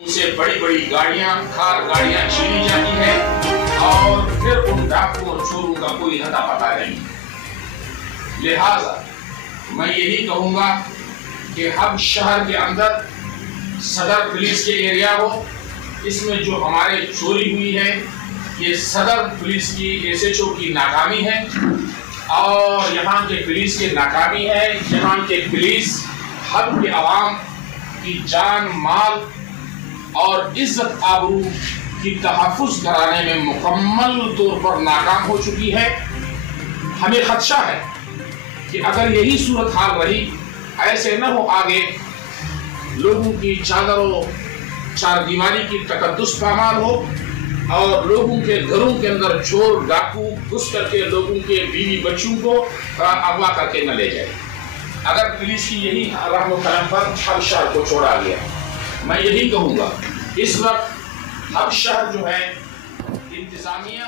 से बड़ी बड़ी गाड़ियां, कार गाड़ियां छीनी जाती है और फिर उन डाकुओं और चोरों का कोई अता पता नहीं। लिहाजा मैं यही कहूंगा कि हम शहर के अंदर सदर पुलिस के एरिया हो, इसमें जो हमारे चोरी हुई है ये सदर पुलिस की एसएचओ की नाकामी है और यहाँ के पुलिस की नाकामी है। यहाँ के पुलिस हम के आवाम की जान माल और इज्जत आबरू की तहफ़्फ़ुज़ कराने में मुकम्मल तौर पर नाकाम हो चुकी है। हमें खदशा है कि अगर यही सूरत हाल रही, ऐसे न हो आगे लोगों की चादरों चार दीवारी की तकद्दुस पामाल हो और लोगों के घरों के अंदर चोर डाकू घुस करके लोगों के बीवी बच्चों को अगवा करके न ले जाए। अगर पुलिस की यही रहम कलम पर हर शहर को छोड़ा गया, मैं यही कहूँगा इस वक्त हर शहर जो है इंतजामिया